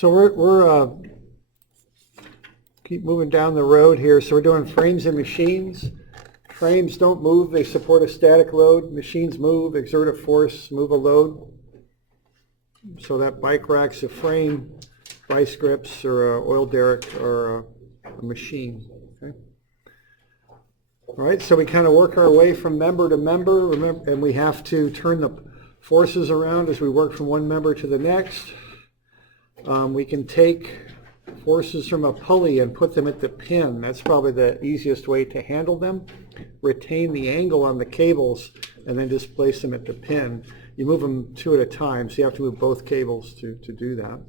So we're keep moving down the road here. So we're doing frames and machines. Frames don't move, they support a static load. Machines move, exert a force, move a load. So that bike rack's a frame, vice grips or an oil derrick or a machine. Okay. All right, so we kind of work our way from member to member, and we have to turn the forces around as we work from one member to the next. We can take forces from a pulley and put them at the pin. That's probably the easiest way to handle them. Retain the angle on the cables and then just place them at the pin. You move them two at a time, so you have to move both cables to do that.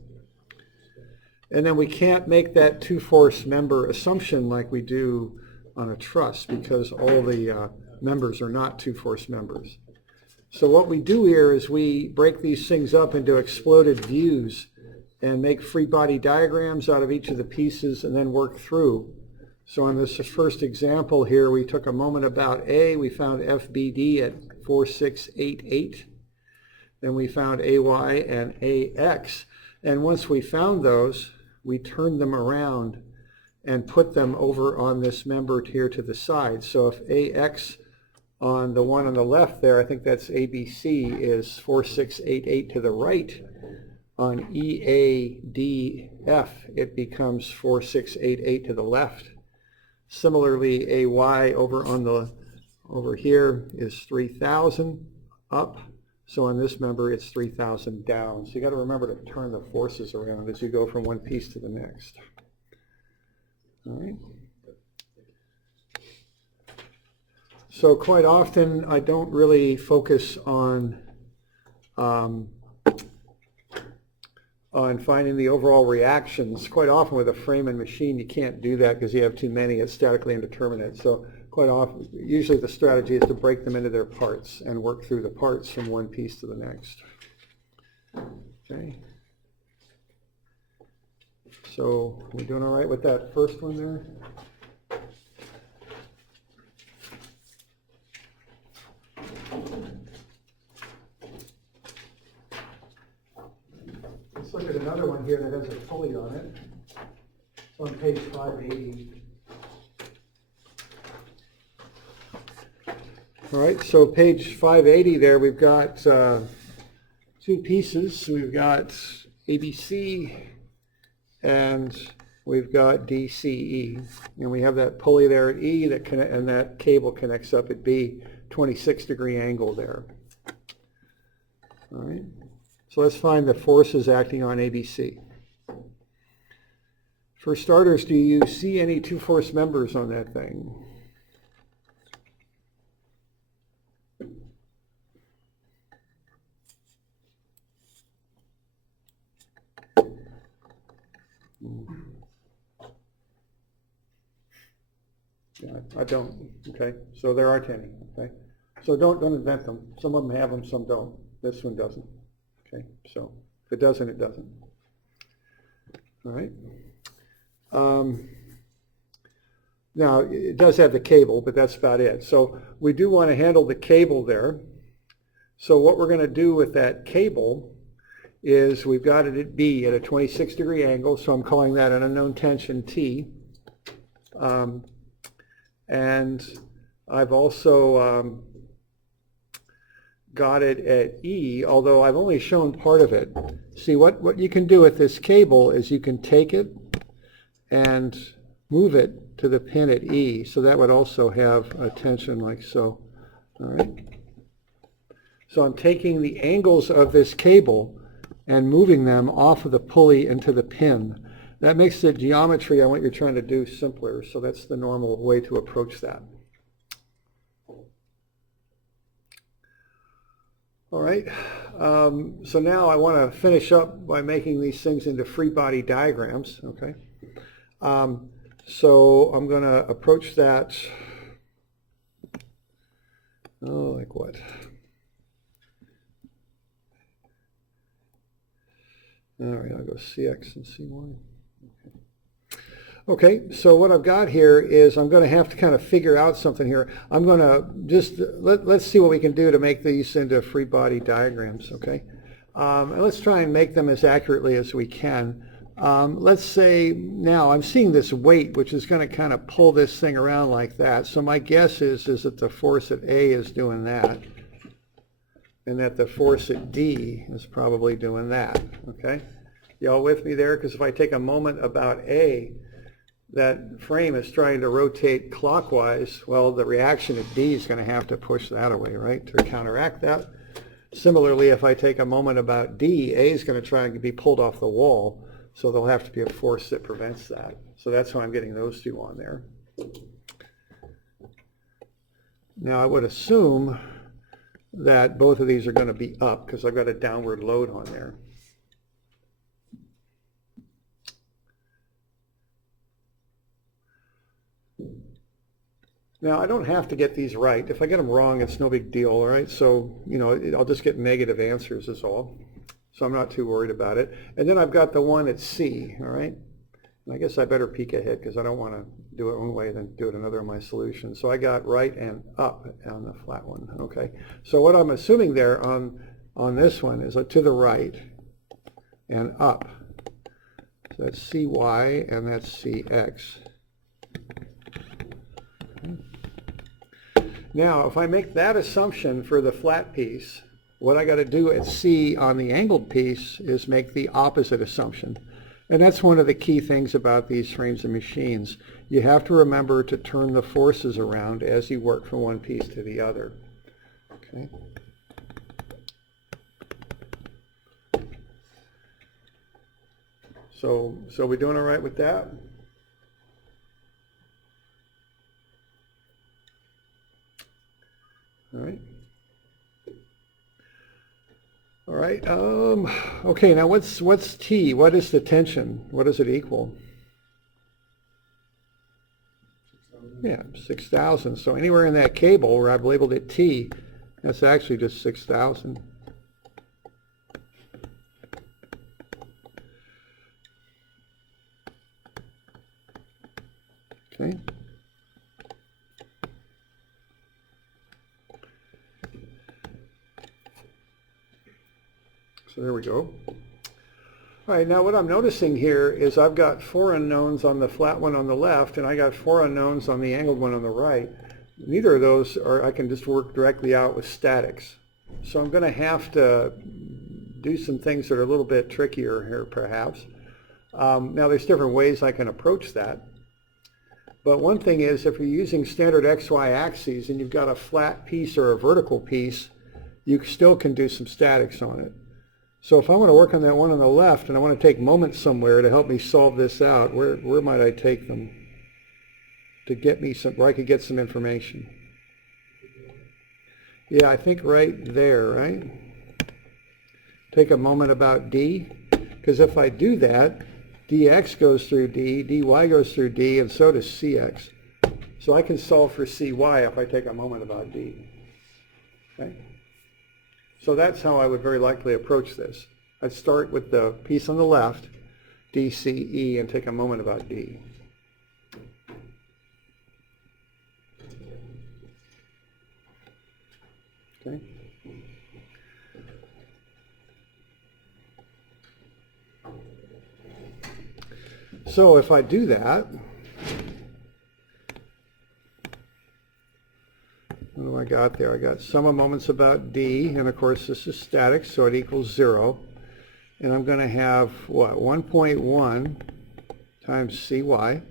And then we can't make that two-force member assumption like we do on a truss because all the members are not two-force members. So what we do here is we break these things up into exploded views and make free body diagrams out of each of the pieces and then work through. So on this first example here, we took a moment about A. We found FBD at 4688. Then we found AY and AX. And once we found those, we turned them around and put them over on this member here to the side. So if AX on the one on the left there, I think that's ABC, is 4688 to the right, on EADF, it becomes 4688 to the left. Similarly, AY over here is 3000 up. So on this member, it's 3000 down. So you got to remember to turn the forces around as you go from one piece to the next. All right. So quite often, I don't really focus on finding the overall reactions. Quite often with a frame and machine, you can't do that because you have too many. It's statically indeterminate. So quite often, usually the strategy is to break them into their parts and work through the parts from one piece to the next. Okay. So we're doing all right with that first one there? Let's look at another one here that has a pulley on it. It's on page 580. All right, so page 580 there, we've got two pieces. We've got ABC and we've got DCE. And we have that pulley there at E and that cable connects up at B, 26-degree angle there. All right. So let's find the forces acting on ABC. For starters, do you see any two-force members on that thing? Yeah, I don't. Okay, so there aren't any. Okay, so don't invent them. Some of them have them, some don't. This one doesn't. Okay, so if it doesn't, it doesn't. All right. Now, it does have the cable, but that's about it. So we do want to handle the cable there. So what we're going to do with that cable is we've got it at B at a 26-degree angle, so I'm calling that an unknown tension T. And I've also got it at E, although I've only shown part of it. See, what you can do with this cable is you can take it and move it to the pin at E, so that would also have a tension like so. All right. So I'm taking the angles of this cable and moving them off of the pulley into the pin. That makes the geometry on what you're trying to do simpler, so that's the normal way to approach that. All right, so now I want to finish up by making these things into free body diagrams, okay? So I'm going to approach that, like what? All right, I'll go CX and CY. Okay, so what I've got here is I'm going to have to kind of figure out something here. I'm going to just, let's see what we can do to make these into free body diagrams, okay? And let's try and make them as accurately as we can. Let's say now I'm seeing this weight, which is going to kind of pull this thing around like that. So my guess is that the force at A is doing that, and that the force at D is probably doing that. Okay, y'all with me there? Because if I take a moment about A, that frame is trying to rotate clockwise. Well, the reaction at D is going to have to push that away, right, to counteract that. Similarly, if I take a moment about D, A is going to try and be pulled off the wall. So there'll have to be a force that prevents that. So that's why I'm getting those two on there. Now I would assume that both of these are going to be up because I've got a downward load on there. Now I don't have to get these right. If I get them wrong, it's no big deal, all right? So, you know, I'll just get negative answers is all. So I'm not too worried about it. And then I've got the one at C, all right? And I guess I better peek ahead because I don't want to do it one way then do it another of my solutions. So I got right and up on the flat one, okay? So what I'm assuming there on this one is to the right and up. So that's CY and that's CX. Now, if I make that assumption for the flat piece, what I got to do at C on the angled piece is make the opposite assumption. And that's one of the key things about these frames and machines. You have to remember to turn the forces around as you work from one piece to the other. Okay. So we doing all right with that? All right. All right. Okay. Now, what's T? What is the tension? What does it equal? Yeah, 6,000. So anywhere in that cable where I've labeled it T, that's actually just 6,000. Okay. So there we go. All right, now what I'm noticing here is I've got 4 unknowns on the flat one on the left, and I got 4 unknowns on the angled one on the right. Neither of those I can just work directly out with statics. So I'm going to have to do some things that are a little bit trickier here, perhaps. Now there's different ways I can approach that. But one thing is, if you're using standard XY axes and you've got a flat piece or a vertical piece, you still can do some statics on it. So if I want to work on that one on the left and I want to take moments somewhere to help me solve this out, where might I take them to get me some, where I could get some information? Yeah, I think right there, right? Take a moment about D, because if I do that, dx goes through D, dy goes through D, and so does cx. So I can solve for cy if I take a moment about D. Okay? So that's how I would very likely approach this. I'd start with the piece on the left, DCE, and take a moment about D. Okay. So if I do that, what do I got there? I got sum of moments about D, and of course this is static, so it equals 0. And I'm going to have, what, 1.1 times CY.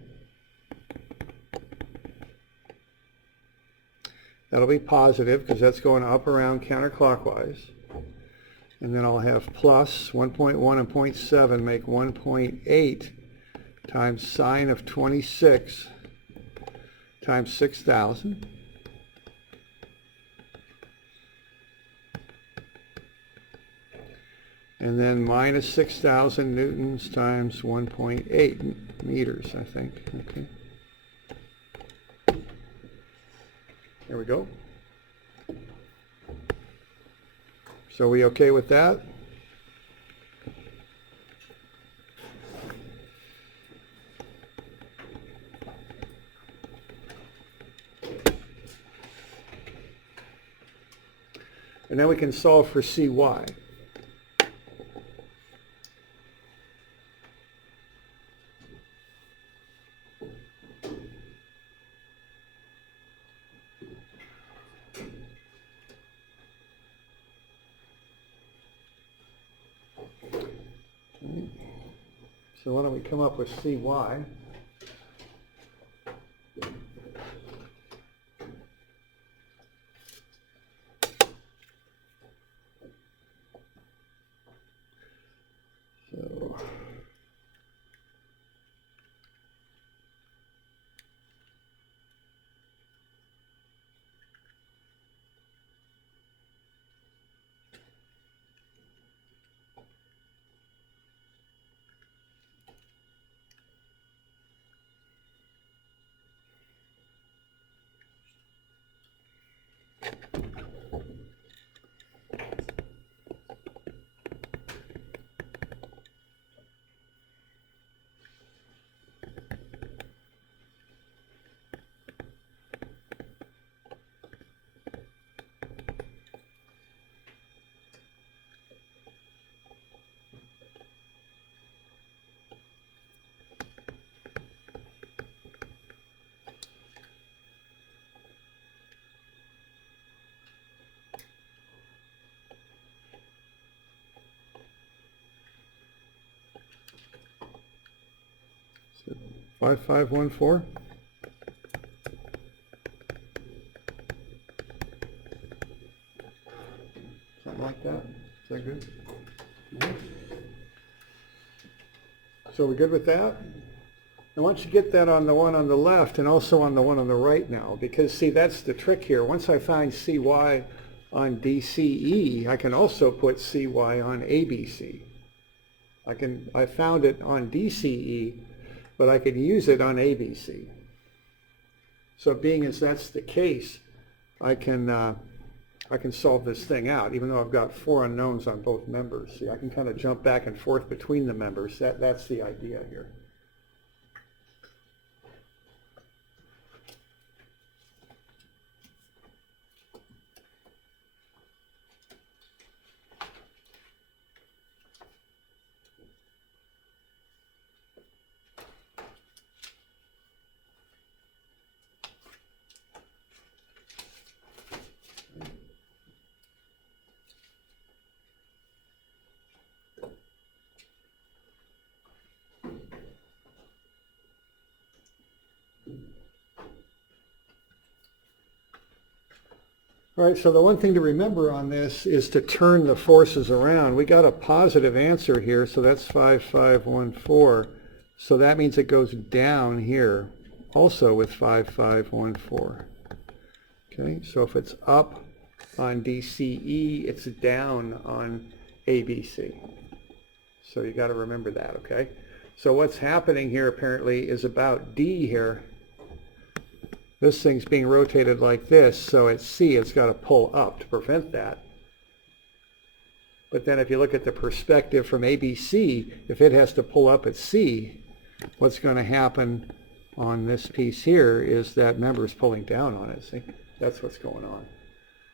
That'll be positive because that's going up around counterclockwise. And then I'll have plus 1.1 and 0.7 make 1.8 times sine of 26 times 6,000. And then minus 6,000 newtons times 1.8 meters, I think. Okay. There we go. So are we okay with that? And now we can solve for CY. So why don't we come up with CY? So So 5514. Something like that. Is that good? So we're good with that? And once you get that on the one on the left and also on the one on the right now, because see, that's the trick here. Once I find CY on DCE, I can also put CY on ABC. I found it on DCE, but I could use it on ABC. So being as that's the case, I can solve this thing out, even though I've got 4 unknowns on both members. See, I can kind of jump back and forth between the members. That's the idea here. All right, so the one thing to remember on this is to turn the forces around. We got a positive answer here, so that's 5514. So that means it goes down here, also with 5514. Okay, so if it's up on DCE, it's down on ABC. So you got to remember that, okay? So what's happening here apparently is about D here. This thing's being rotated like this, so at C it's got to pull up to prevent that. But then if you look at the perspective from ABC, if it has to pull up at C, what's going to happen on this piece here is that member's pulling down on it, see? That's what's going on.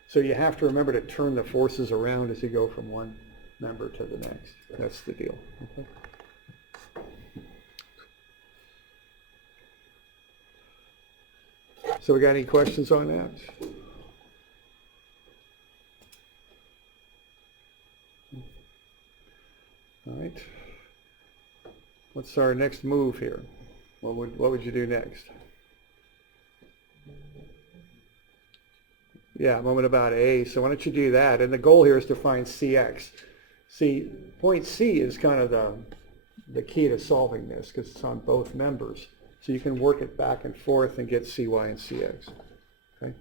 So you have to remember to turn the forces around as you go from one member to the next. That's the deal. Okay? So we got any questions on that? All right. What's our next move here? What would you do next? Yeah, a moment about A. So why don't you do that? And the goal here is to find CX. See, point C is kind of the key to solving this because it's on both members. So you can work it back and forth and get CY and CX. Okay?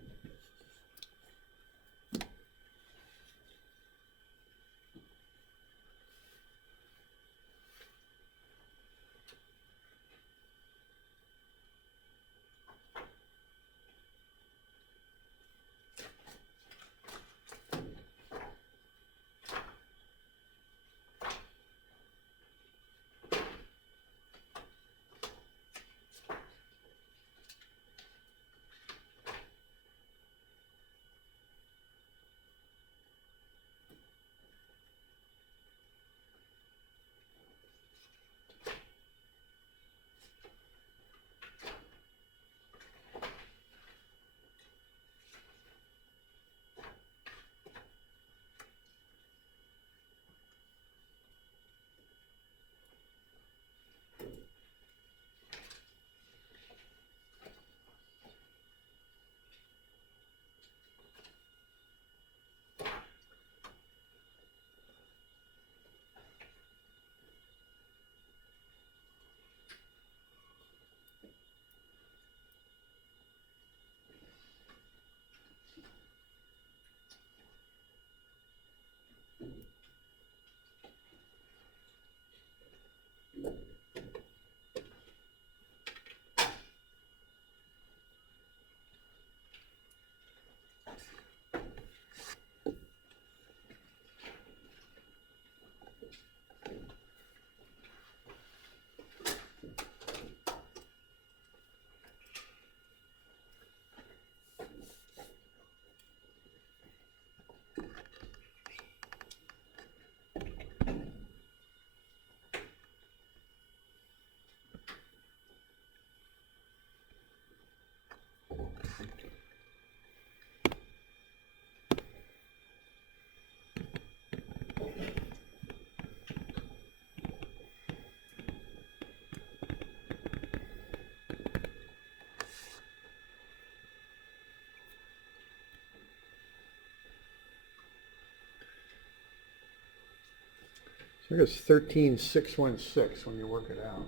So it's 13,616 when you work it out.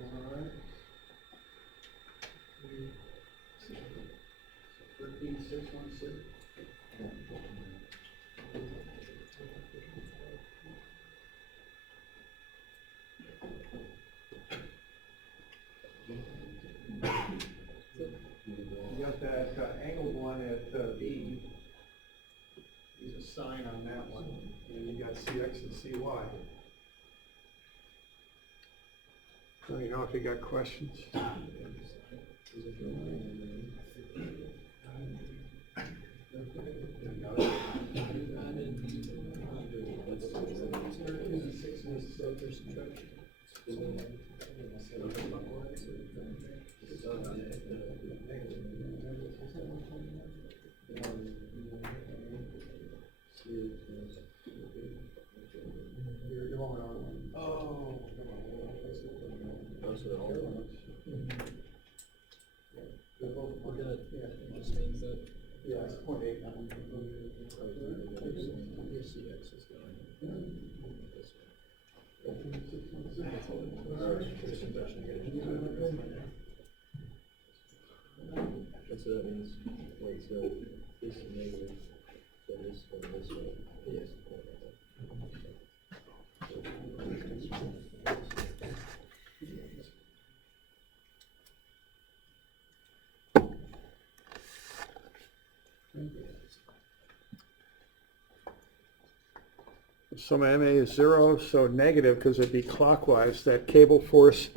All right. 13,616. You got that angled one at B. Use a sign on that one. And you got CX and CY. Let me know if you got questions. Yeah, it's 0.8. So that means, wait, so this is negative, so this one, this way, yes. Sum of MA is 0, so negative because it'd be clockwise. That cable force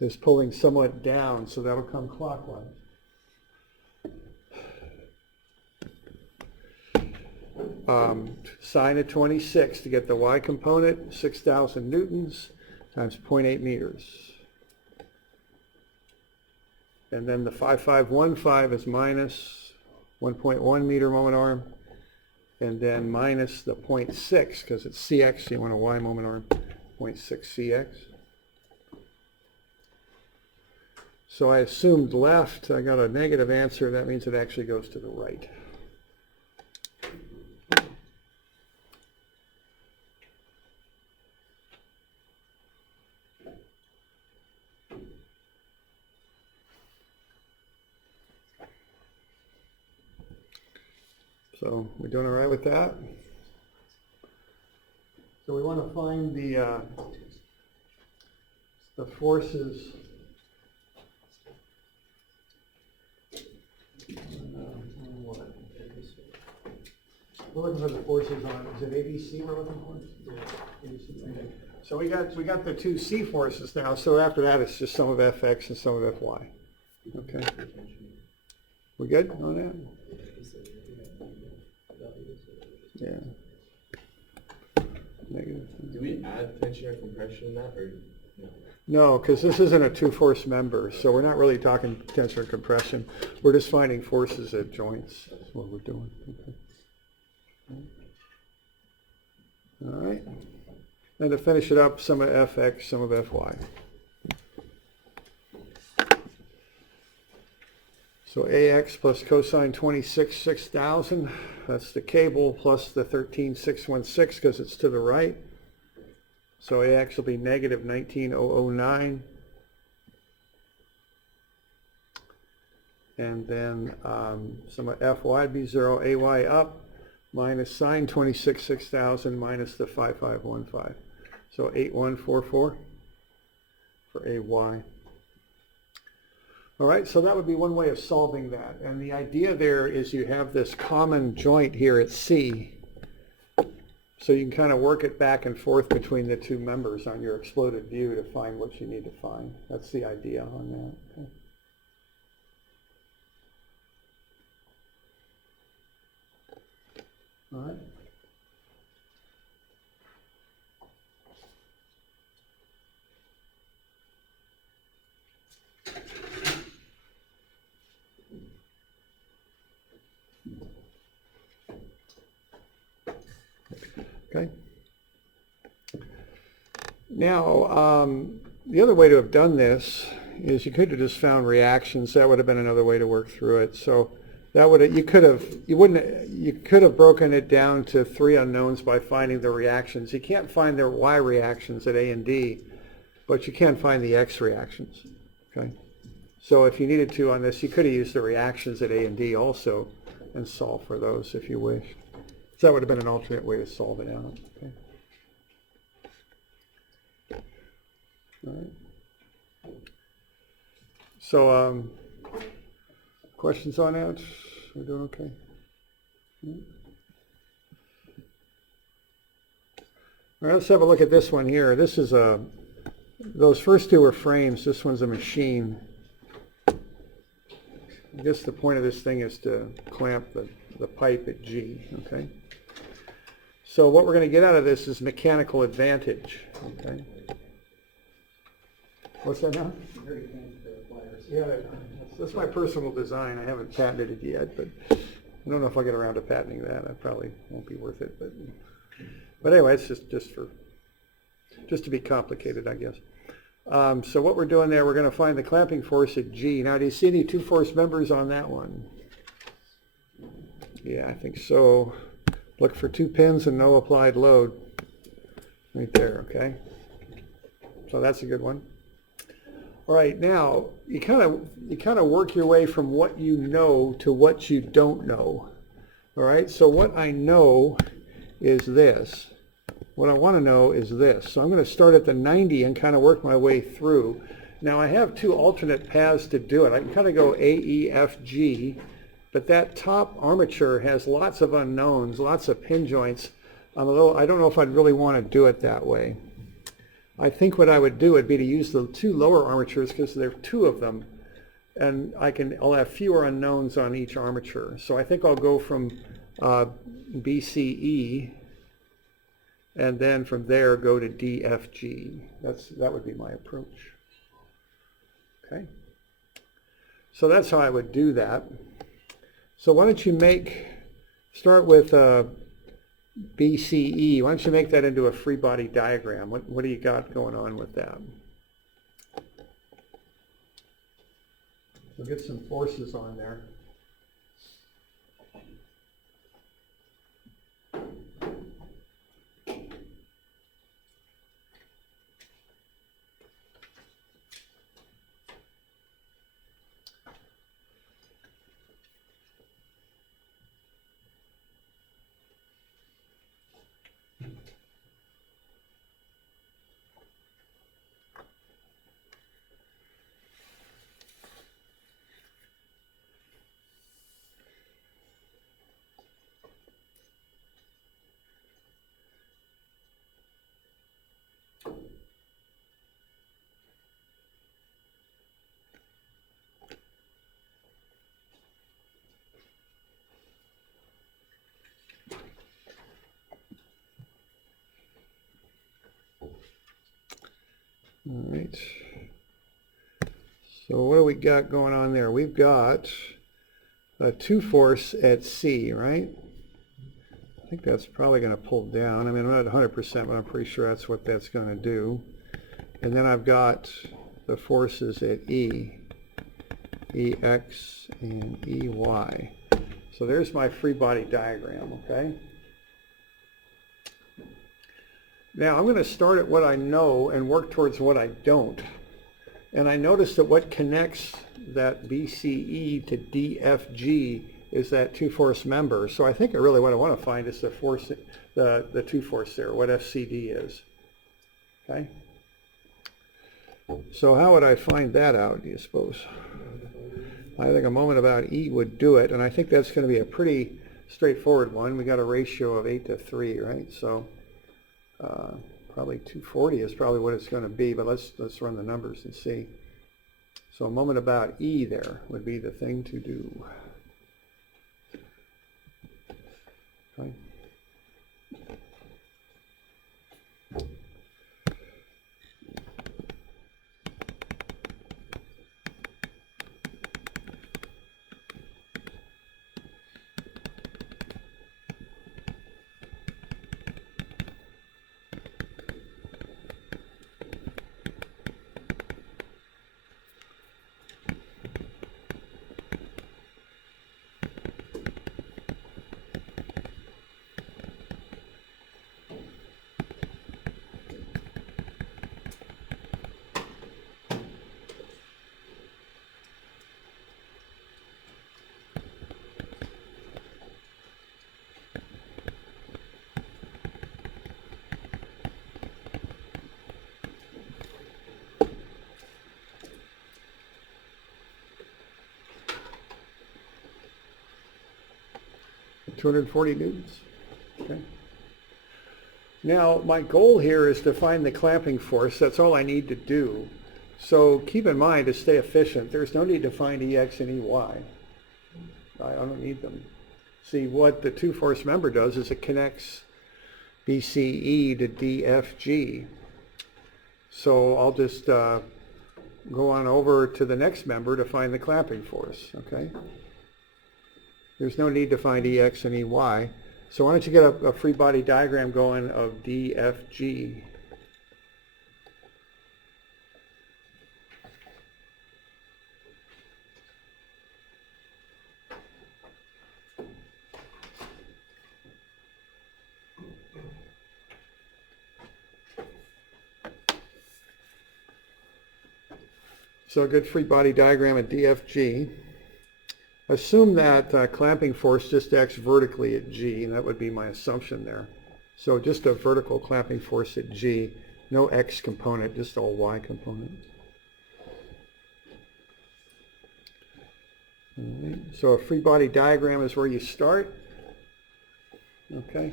is pulling somewhat down, so that'll come clockwise. Sine of 26 to get the y component, 6,000 newtons times 0.8 meters. And then the 5515 is minus 1.1 meter moment arm. And then minus the 0.6, because it's CX, you want a Y moment arm, 0.6 CX. So I assumed left, I got a negative answer, that means it actually goes to the right. So we're doing all right with that? So we want to find the forces we're looking for the forces on, is it ABC we're looking for? Yeah. ABC. So we got the two C forces now, so after that it's just some of Fx and some of Fy. Okay. We good on that? Yeah. Negative. Do we add tension or compression in that, or no? No, because this isn't a two-force member, so we're not really talking tension or compression. We're just finding forces at joints. That's what we're doing. Okay. All right. And to finish it up, some of Fx, some of Fy. So AX plus cosine 26, 6,000, that's the cable, plus the 13,616 because it's to the right. So AX will be negative 19,009. And then some of FY would be 0, AY up, minus sine 26, 6,000 minus the 5515. So 8144 for AY. All right, so that would be one way of solving that. And the idea there is you have this common joint here at C. So you can kind of work it back and forth between the two members on your exploded view to find what you need to find. That's the idea on that. Okay. All right. Okay. Now, the other way to have done this is you could have just found reactions. That would have been another way to work through it. So That would you could have broken it down to 3 unknowns by finding the reactions. You can't find the y reactions at A and D, but you can find the x reactions. Okay, so if you needed to on this, you could have used the reactions at A and D also, and solve for those if you wished. So that would have been an alternate way to solve it out. Okay. All right. So, questions on that? We're doing okay? All right, let's have a look at this one here. This is those first two are frames. This one's a machine. I guess the point of this thing is to clamp the pipe at G, okay? So what we're going to get out of this is mechanical advantage, okay? What's that now? Yeah, that's my personal design. I haven't patented it yet, but I don't know if I'll get around to patenting that. It probably won't be worth it, but anyway, it's just to be complicated, I guess. So what we're doing there, we're going to find the clamping force at G. Now, do you see any 2 force members on that one? Yeah, I think so. Look for 2 pins and no applied load. Right there, okay? So that's a good one. All right, now you kind of work your way from what you know to what you don't know. All right, so what I know is this. What I want to know is this. So I'm going to start at the 90 and kind of work my way through. Now I have 2 alternate paths to do it. I can kind of go A, E, F, G, but that top armature has lots of unknowns, lots of pin joints. I don't know if I'd really want to do it that way. I think what I would do would be to use the 2 lower armatures because there are 2 of them, and I'll have fewer unknowns on each armature. So I think I'll go from BCE, and then from there go to DFG. That would be my approach. Okay. So that's how I would do that. So why don't you start with BCE. Why don't you make that into a free body diagram? What do you got going on with that? We'll get some forces on there. All right. So what do we got going on there? We've got a 2 force at C, right? I think that's probably going to pull down. I mean, I'm not 100%, but I'm pretty sure that's what that's going to do. And then I've got the forces at E, EX and EY. So there's my free body diagram, okay? Now I'm going to start at what I know and work towards what I don't. And I notice that what connects that BCE to DFG is that 2 force member. So I think really what I want to find is the force, the 2 force there, what FCD is. Okay? So how would I find that out, do you suppose? I think a moment about E would do it, and I think that's going to be a pretty straightforward one. We got a ratio of 8 to 3, right? So probably 240 is probably what it's going to be, but let's run the numbers and see. So a moment about E there would be the thing to do. Okay. 240 newtons. Okay. Now, my goal here is to find the clamping force. That's all I need to do. So keep in mind, to stay efficient, there's no need to find EX and EY. I don't need them. See, what the two-force member does is it connects BCE to DFG. So I'll just go on over to the next member to find the clamping force, okay? There's no need to find EX and EY. So why don't you get a free body diagram going of DFG. So a good free body diagram at DFG. Assume that clamping force just acts vertically at G, and that would be my assumption there. So just a vertical clamping force at G, no X component, just all Y component. All right. So a free body diagram is where you start. Okay.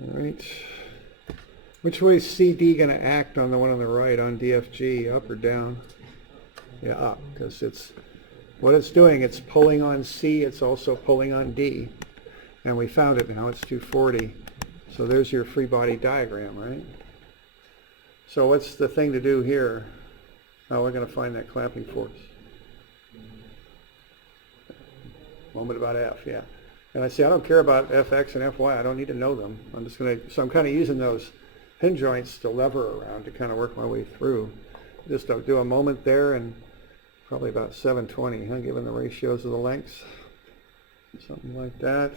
All right. Which way is CD going to act on the one on the right, on DFG, up or down? Yeah, up, because it's what it's doing. It's pulling on C. It's also pulling on D. And we found it now. It's 240. So there's your free body diagram, right? So what's the thing to do here? How we're going to find that clamping force? Moment about F, yeah. And I say I don't care about Fx and Fy. I don't need to know them. I'm just going to, so I'm kind of using those pin joints to lever around to kind of work my way through. Just do a moment there and probably about 720, huh, given the ratios of the lengths. Something like that.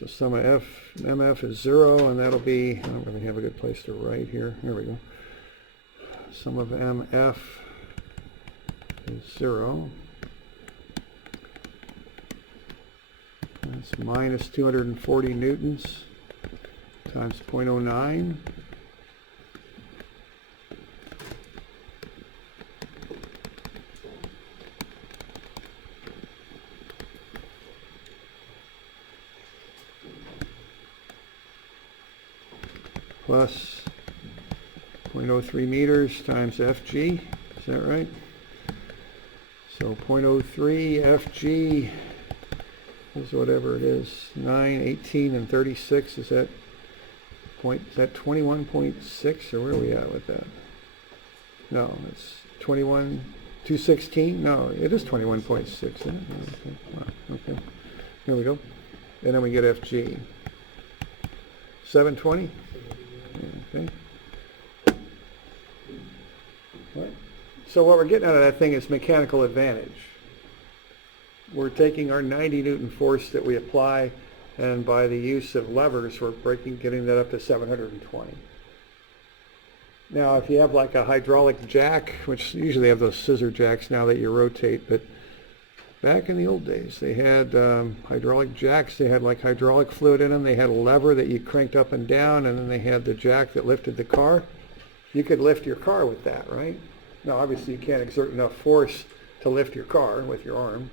So sum of F, MF is 0, and that'll be, I don't really have a good place to write here. There we go. Sum of MF is 0. That's minus 240 newtons times 0.09. Plus 0.03 meters times FG, is that right? So 0.03 FG is whatever it is, 9, 18, and 36, is that 21.6, or where are we at with that? No, it's 216, no, it is 21.6, huh? Okay. Wow. Okay, there we go. And then we get FG. 720? Okay. Right. So what we're getting out of that thing is mechanical advantage. We're taking our 90 Newton force that we apply, and by the use of levers, we're getting that up to 720. Now, if you have like a hydraulic jack, which usually have those scissor jacks now that you rotate, but back in the old days, they had hydraulic jacks. They had like hydraulic fluid in them. They had a lever that you cranked up and down, and then they had the jack that lifted the car. You could lift your car with that, right? Now, obviously, you can't exert enough force to lift your car with your arm.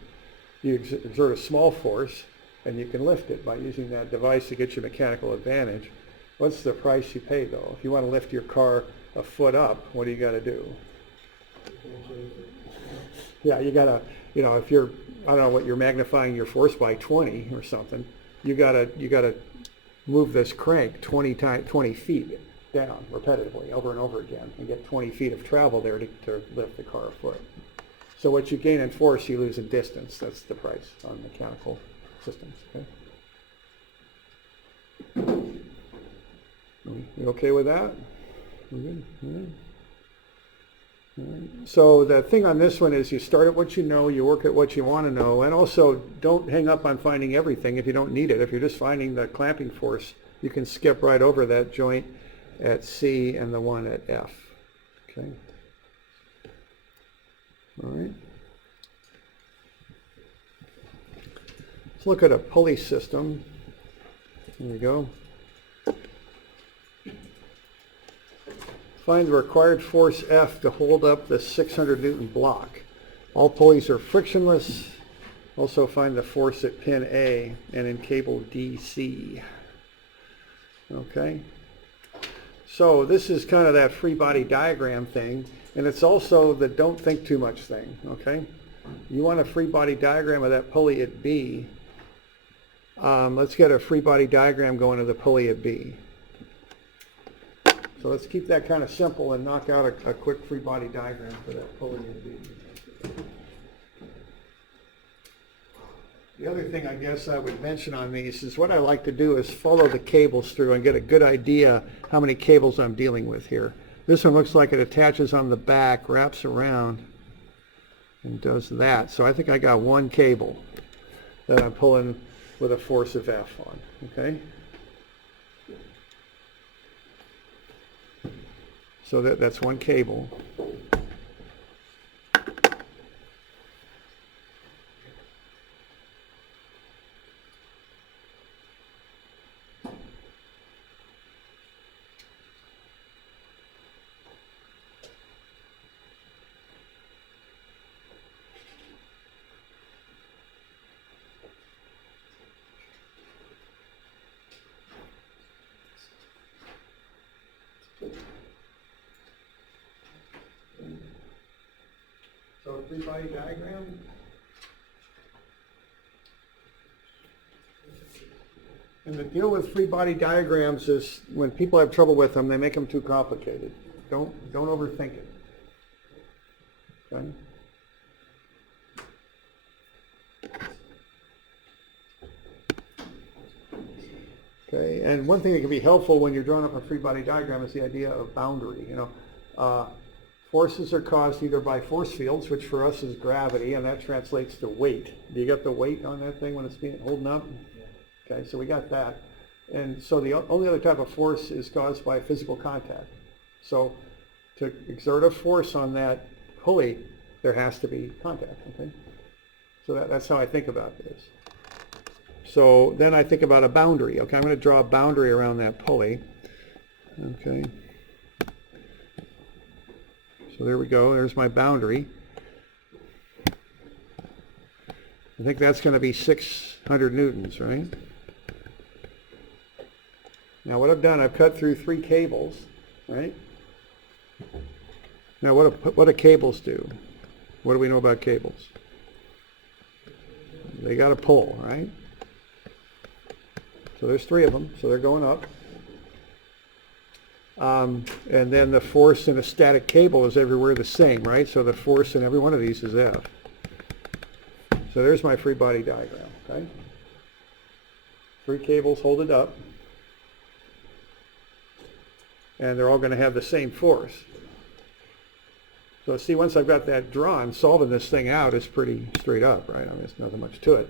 You exert a small force, and you can lift it by using that device to get you mechanical advantage. What's the price you pay, though? If you want to lift your car a foot up, what do you got to do? Yeah, you got to, you know, if you're, I don't know what, you're magnifying your force by 20 or something, you got to move this crank 20 feet down repetitively over and over again and get 20 feet of travel there to lift the car a foot. So what you gain in force, you lose in distance. That's the price on mechanical systems. Okay? You okay with that? We're good? All right. All right. So the thing on this one is you start at what you know, you work at what you want to know, and also don't hang up on finding everything if you don't need it. If you're just finding the clamping force, you can skip right over that joint at C and the one at F. Okay. All right. Let's look at a pulley system. Here we go. Find the required force F to hold up the 600 Newton block. All pulleys are frictionless. Also find the force at pin A and in cable DC. Okay. So this is kind of that free body diagram thing, and it's also the don't think too much thing. Okay. You want a free body diagram of that pulley at B. Let's get a free body diagram going to the pulley at B. So let's keep that kind of simple and knock out a quick free body diagram for that pulley at B. The other thing I guess I would mention on these is what I like to do is follow the cables through and get a good idea how many cables I'm dealing with here. This one looks like it attaches on the back, wraps around, and does that. So I think I got one cable that I'm pulling with a force of F on, okay? So that's one cable. So free body diagram. And the deal with free body diagrams is when people have trouble with them, they make them too complicated. Don't overthink it. Okay? Okay, and one thing that can be helpful when you're drawing up a free body diagram is the idea of boundary. You know, forces are caused either by force fields, which for us is gravity, and that translates to weight. Do you got the weight on that thing when it's being holding up? Yeah. Okay, so we got that. And so the only other type of force is caused by physical contact. So to exert a force on that pulley, there has to be contact. Okay, so that's how I think about this. So then I think about a boundary. Okay, I'm going to draw a boundary around that pulley. Okay. So there we go. There's my boundary. I think that's going to be 600 newtons, right? Now what I've done, I've cut through 3 cables, right? Now what do cables do? What do we know about cables? They got to pull, right? So there's 3 of them, so they're going up. And then the force in a static cable is everywhere the same, right? So the force in every one of these is F. So there's my free body diagram, okay? 3 cables hold it up. And they're all going to have the same force. So see, once I've got that drawn, solving this thing out is pretty straight up, right? I mean, there's nothing much to it.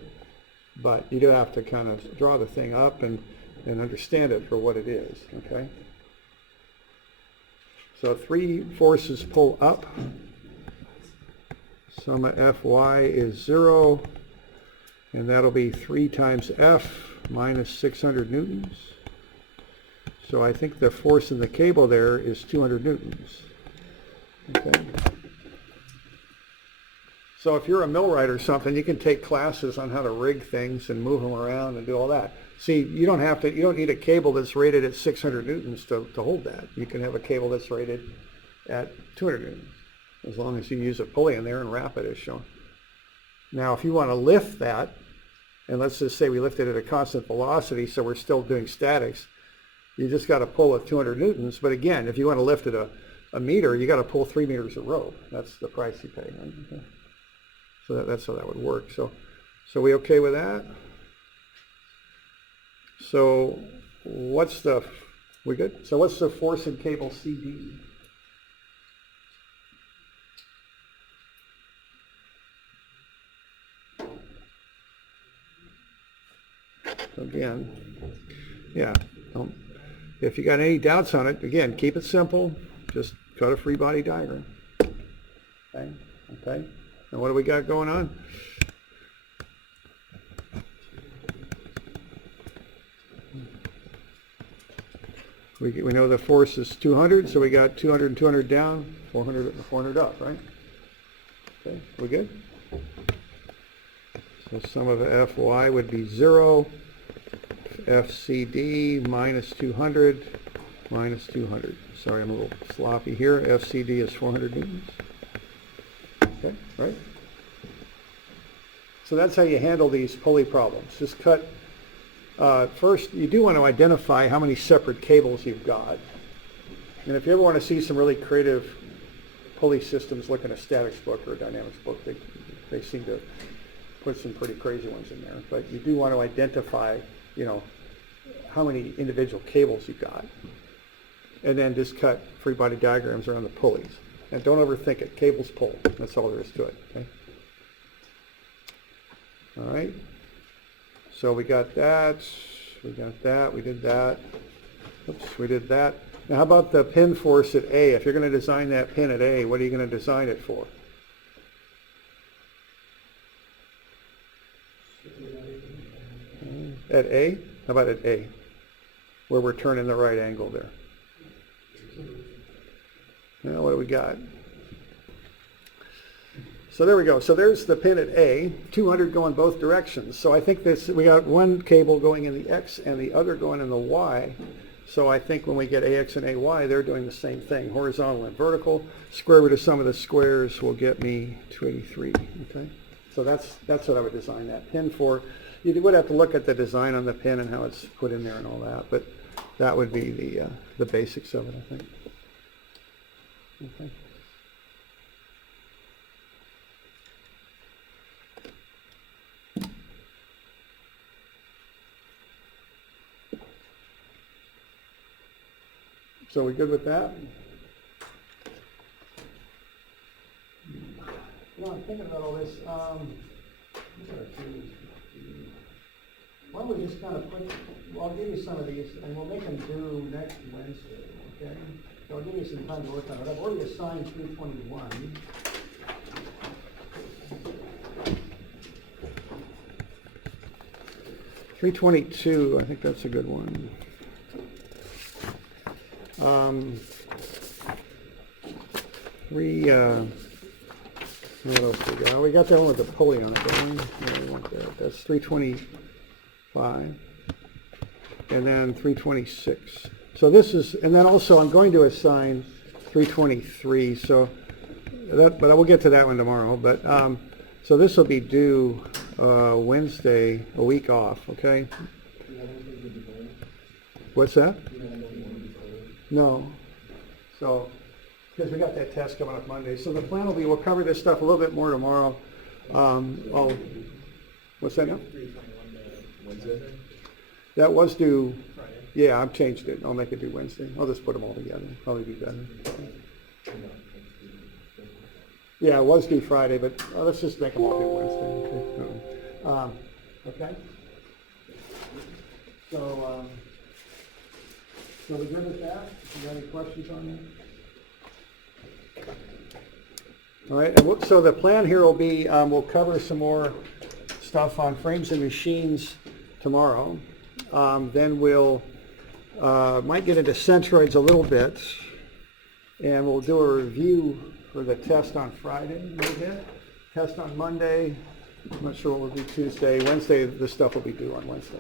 But you do have to kind of draw the thing up and understand it for what it is, okay? So 3 forces pull up. Sum of Fy is 0, and that'll be 3 times F minus 600 newtons. So I think the force in the cable there is 200 newtons. Okay. So if you're a millwright or something, you can take classes on how to rig things and move them around and do all that. See, you don't need a cable that's rated at 600 newtons to hold that. You can have a cable that's rated at 200 newtons, as long as you use a pulley in there and wrap it as shown. Now, if you want to lift that and let's just say we lift it at a constant velocity, so we're still doing statics, you just got to pull at 200 newtons. But again, if you want to lift it a meter, you got to pull 3 meters of rope. That's the price you pay. Right? Okay. So that's how that would work. So we okay with that? So we good? So what's the force in cable CD? Again, yeah, if you got any doubts on it, again, keep it simple. Just cut a free body diagram. Okay. And what do we got going on? We know the force is 200, so we got 200 and 200 down, 400 up, right? Okay, we good? So sum of Fy would be 0. FCD minus 200 minus 200. Sorry, I'm a little sloppy here. FCD is 400 newtons. Okay, right? So that's how you handle these pulley problems. Just cut. First, you do want to identify how many separate cables you've got. And if you ever want to see some really creative pulley systems, look in a statics book or a dynamics book. They seem to put some pretty crazy ones in there. But you do want to identify, how many individual cables you've got. And then just cut free body diagrams around the pulleys. And don't overthink it. Cables pull. That's all there is to it. Okay? All right. So we got that. We got that. We did that. Oops, we did that. Now how about the pin force at A? If you're going to design that pin at A, what are you going to design it for? At A? How about at A? Where we're turning the right angle there. Now what do we got? So there we go. So there's the pin at A, 200 going both directions. So I think we got one cable going in the X and the other going in the Y. So I think when we get AX and AY, they're doing the same thing, horizontal and vertical. Square root of sum of the squares will get me 283. Okay. So that's what I would design that pin for. You would have to look at the design on the pin and how it's put in there and all that, but that would be the basics of it, I think. Okay. So we good with that? Well, I'm thinking about all this. Why don't we just kind of I'll give you some of these, and we'll make them due next Wednesday, okay? So I'll give you some time to work on it. I've already assigned 321. $322, I think that's a good one. What else we got? We got that one with the pulley on it, don't we? No, we want that. That's 325. And then 326. So this is, and then also I'm going to assign 323. So that, but we'll get to that one tomorrow. But so this will be due Wednesday, a week off. Okay. What's that? No. So, because we got that test coming up Monday. So the plan will be, we'll cover this stuff a little bit more tomorrow. What's that now? Wednesday? That was due, yeah, I've changed it. I'll make it due Wednesday. I'll just put them all together. Probably be better. Yeah, it was due Friday, but let's just make them all due Wednesday. Okay? So we good with that? You got any questions on that? All right, and so the plan here will be, we'll cover some more stuff on frames and machines tomorrow. Then we'll, might get into centroids a little bit, and we'll do a review for the test on Friday a little bit. Test on Monday. I'm not sure what we'll do Tuesday. Wednesday, the stuff will be due on Wednesday.